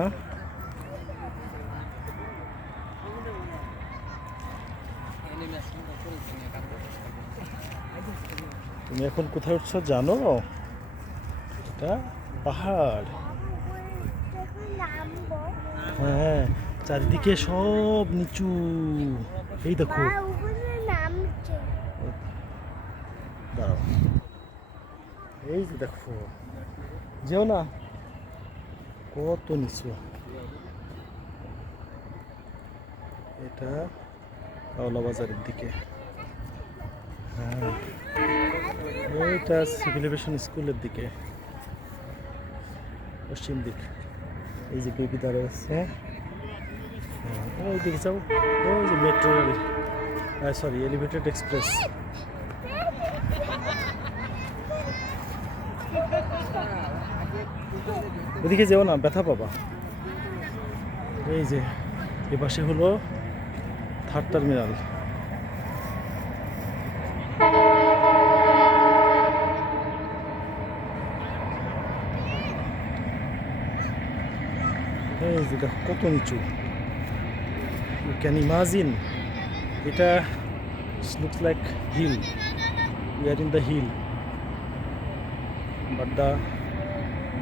হ্যাঁ? তুমি এখন কোথায় উঠছো জানো? এটা পাহাড়। হ্যাঁ, চারিদিকে সব নিচু। এই দেখো, দাঁড়াও, এই যে দেখো, যেও না, কত নিচু। এটা আওলা বাজারের দিকে। হ্যাঁ, এইটা সিভিল এভিয়েশন স্কুলের দিকে, পশ্চিম দিক। এই যে বেবি দাঁড়িয়ে আছে। ওই দিকে যাও, ওই যে metro rail, sorry elevated express. ওদিকে যেও না, ব্যথা পাবা। এই যে এপাশে হলো থার্ড টার্মিনাল। এই যে দেখো কত নিচু, ইউ ক্যান ইমাজিন। এটা looks like hill, we are in the hill, but the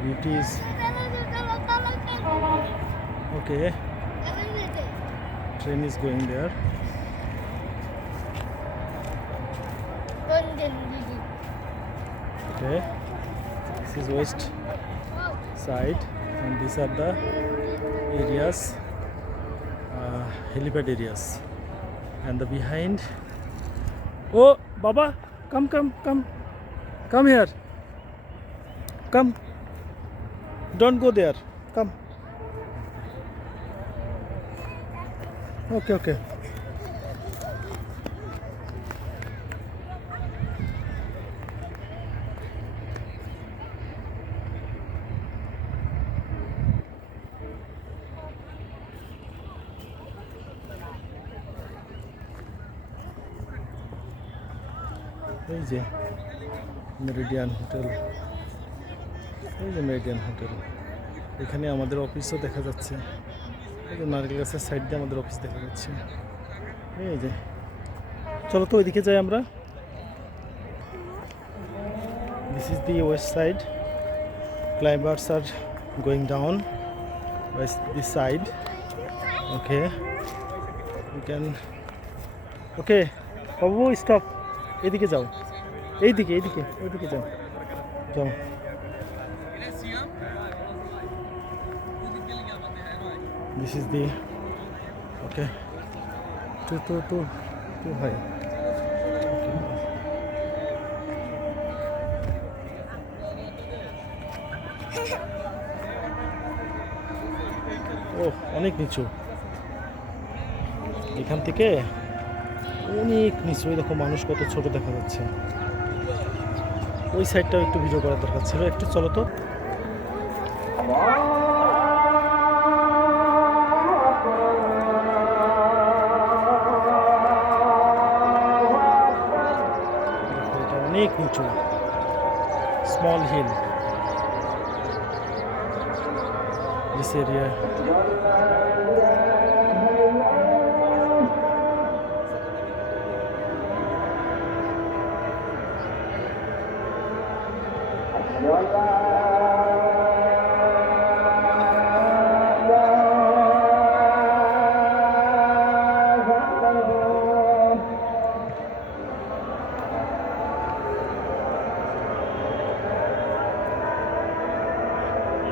beauty is okay. Train is going there. Okay, this is west side and these are the areas, helipad areas, and the behind. Oh baba, come here, come, don't go there, come. Okay. এই যে Meridien hotel, এই যে Meridien hotel. এখানে আমাদের অফিসও দেখা যাচ্ছে। এই যে নারকেল গাছের সাইড দিয়ে আমাদের অফিস দেখা যাচ্ছে। এই যে চলো তো ওইদিকে যাই আমরা। This is the West side, climbers are going down by this side. Okay, you can, okay বাবু স্টপ, এইদিকে যাও, এইদিকে ওইদিকে যাও। This is the okay to high. ও অনেক নিচু, এখান থেকে অনেক নিচু। দেখো মানুষ কত ছোট দেখা যাচ্ছে। ওই সাইডটাও একটু ভিডিও করার দরকার ছিল। একটু চলো তো। এটা অনেক নিচু, স্মল হিল দিস এরিয়া।